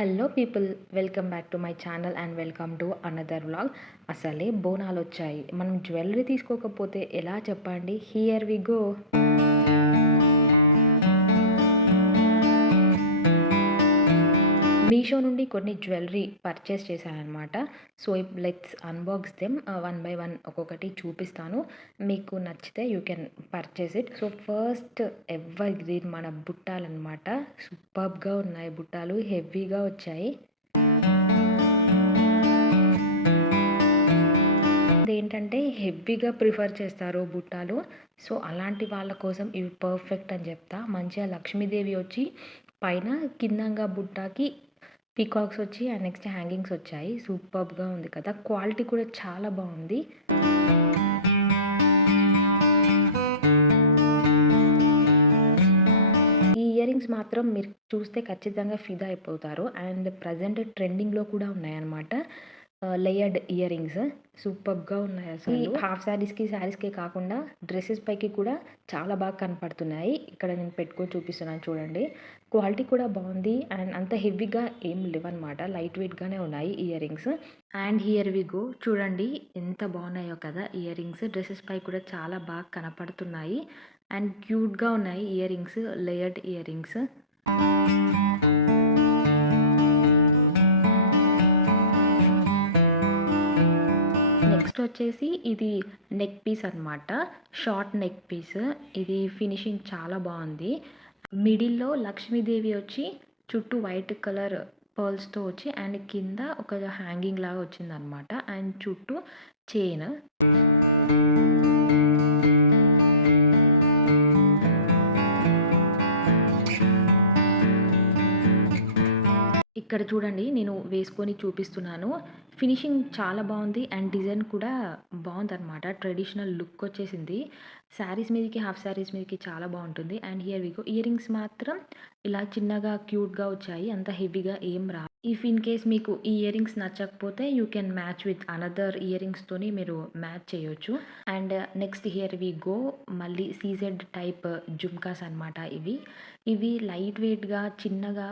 Hello people, welcome back to my channel and welcome to another vlog. అసలే బోనాలు వచ్చాయి. మనం jewellery తీసుకోకపోతే ఎలా చెప్పండి? Here we go. మీషో నుండి కొన్ని జ్యువెలరీ పర్చేస్ చేశానమాట. So let's unbox them one by one ఒక్కొక్కటి చూపిస్తాను. మీకు నచ్చితే you can purchase it. So first evergreen మన బుట్టాలన్నమాట. సూపర్బ్గా ఉన్నాయి బుట్టాలు, హెవీగా వచ్చాయి. ఏంటంటే హెవీగా ప్రిఫర్ చేస్తారు బుట్టాలు. సో అలాంటి వాళ్ళ కోసం ఇవి పర్ఫెక్ట్ అని చెప్తా. మంచిగా లక్ష్మీదేవి వచ్చి పైన కిందంగా బుట్టాకి పీకాక్స్ వచ్చి అండ్ నెక్స్ట్ హ్యాంగింగ్స్ వచ్చాయి. సూపర్బ్గా ఉంది కదా, క్వాలిటీ కూడా చాలా బాగుంది. ఈ ఇయర్ రింగ్స్ మాత్రం మీరు చూస్తే ఖచ్చితంగా ఫిదా అయిపోతారు. అండ్ ప్రజెంట్ ట్రెండింగ్లో కూడా ఉన్నాయన్నమాట. లేయర్డ్ ఇయర్ రింగ్స్ సూపర్గా ఉన్నాయి. అసలు హాఫ్ శారీస్కి కాకుండా డ్రెస్సెస్ పైకి కూడా చాలా బాగా కనపడుతున్నాయి. ఇక్కడ నేను పెట్టుకొని చూపిస్తున్నాను చూడండి. క్వాలిటీ కూడా బాగుంది అండ్ అంత హెవీగా ఏం లేవన్నమాట. లైట్ వెయిట్గానే ఉన్నాయి earrings. And here we go. చూడండి ఎంత బాగున్నాయో కదా ఇయర్ రింగ్స్. డ్రెస్సెస్ పై కూడా చాలా బాగా కనపడుతున్నాయి అండ్ క్యూట్గా ఉన్నాయి earrings, layered earrings. Next వచ్చేసి ఇది నెక్ పీస్ అనమాట. Short neck piece. ఇది ఫినిషింగ్ చాలా బాగుంది. మిడిల్లో లక్ష్మీదేవి వచ్చి చుట్టూ వైట్ కలర్ పర్ల్స్తో వచ్చి అండ్ కింద ఒక హ్యాంగింగ్ లాగా వచ్చిందనమాట. అండ్ చుట్టూ చైన్. ఇక్కడ చూడండి నేను వేసుకొని చూపిస్తున్నాను. ఫినిషింగ్ చాలా బాగుంది అండ్ డిజైన్ కూడా బాగుందన్నమాట. ట్రెడిషనల్ లుక్ వచ్చేసింది. శారీస్ మీదకి, హాఫ్ శారీస్ మీదకి చాలా బాగుంటుంది. And here we go. Earrings మాత్రం ఇలా చిన్నగా క్యూట్గా వచ్చాయి. అంత హెవీగా ఏం రా. ఇఫ్ ఇన్ కేస్ మీకు ఈ ఇయర్ రింగ్స్ నచ్చకపోతే you can match with another ఇయర్ రింగ్స్తోని మీరు మ్యాచ్ చేయొచ్చు. And next here we go. మళ్ళీ సీజెడ్ టైప్ జుమ్కాస్ అనమాట. ఇవి లైట్ వెయిట్గా చిన్నగా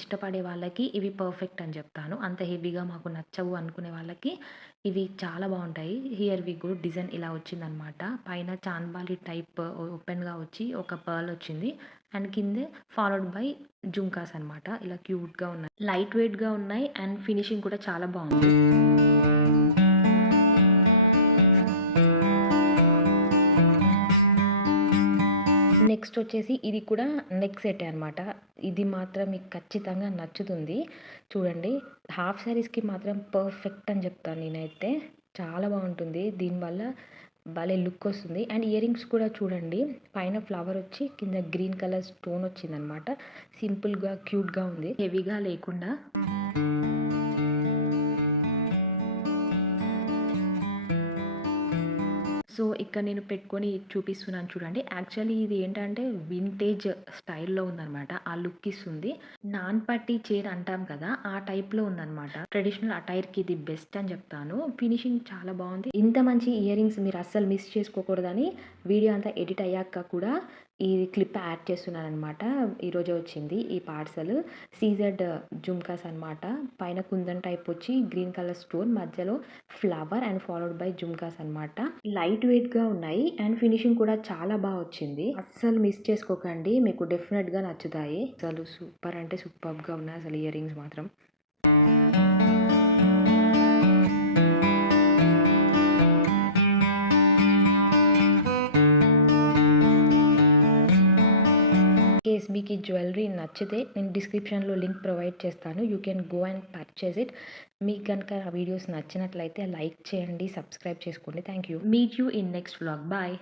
ఇష్టపడే వాళ్ళకి ఇవి పర్ఫెక్ట్ అని చెప్తాను. అంత హెవీగా మాకు నచ్చవు అనుకునే వాళ్ళకి ఇవి చాలా బాగుంటాయి. Here we go. డిజైన్ ఇలా వచ్చిందనమాట. పైన చాన్బాలి టైప్ ఓపెన్గా వచ్చి ఒక పర్ల్ వచ్చింది అండ్ కిందే ఫాలోడ్ బై జుమ్కాస్ అనమాట. ఇలా క్యూట్గా ఉన్నాయి, లైట్ వెయిట్గా ఉన్నాయి అండ్ ఫినిషింగ్ కూడా చాలా బాగుంది. నెక్స్ట్ వచ్చేసి ఇది కూడా నెక్ సెట్ అనమాట. ఇది మాత్రం మీకు ఖచ్చితంగా నచ్చుతుంది. చూడండి హాఫ్ శారీస్కి మాత్రం పర్ఫెక్ట్ అని చెప్తాను నేనైతే. చాలా బాగుంటుంది, దీనివల్ల భలే లుక్ వస్తుంది. అండ్ ఇయర్ రింగ్స్ కూడా చూడండి, పైన ఫ్లవర్ వచ్చి కింద గ్రీన్ కలర్ స్టోన్ వచ్చిందనమాట. సింపుల్గా క్యూట్గా ఉంది, హెవీగా లేకుండా. సో ఇక్కడ నేను పెట్టుకొని చూపిస్తున్నాను చూడండి. యాక్చువల్లీ ఇది ఏంటంటే వింటేజ్ స్టైల్లో ఉందనమాట. ఆ లుక్ ఇస్తుంది. నాన్ పట్టి చైర్ అంటాం కదా, ఆ టైప్లో ఉందనమాట. ట్రెడిషనల్ అటైర్కి ఇది బెస్ట్ అని చెప్తాను. ఫినిషింగ్ చాలా బాగుంది. ఇంత మంచి ఇయర్ రింగ్స్ మీరు అస్సలు మిస్ చేసుకోకూడదని వీడియో అంతా ఎడిట్ అయ్యాక కూడా ఈ క్లిప్ యాడ్ చేస్తున్నాను అనమాట. ఈరోజే వచ్చింది ఈ పార్సల్. సీజెడ్ జుమ్కాస్ అనమాట. పైన కుందన్ టైప్ వచ్చి గ్రీన్ కలర్ స్టోన్, మధ్యలో flower and followed by jhumkas అనమాట. లైట్ వెయిట్గా ఉన్నాయి అండ్ ఫినిషింగ్ కూడా చాలా బాగా వచ్చింది. అస్సలు మిస్ చేసుకోకండి, మీకు డెఫినెట్గా నచ్చుతాయి. అసలు సూపర్ అంటే సూపర్గా ఉన్నాయి అసలు ఇయర్ రింగ్స్ మాత్రం. కేస్ మీకు ఈ జ్యువెలరీ నచ్చితే నేను డిస్క్రిప్షన్లో లింక్ ప్రొవైడ్ చేస్తాను. You can go and purchase it. మీకు కనుక ఆ వీడియోస్ నచ్చినట్లయితే లైక్ చేయండి, సబ్స్క్రైబ్ చేసుకోండి. Thank you. Meet you in next vlog. Bye.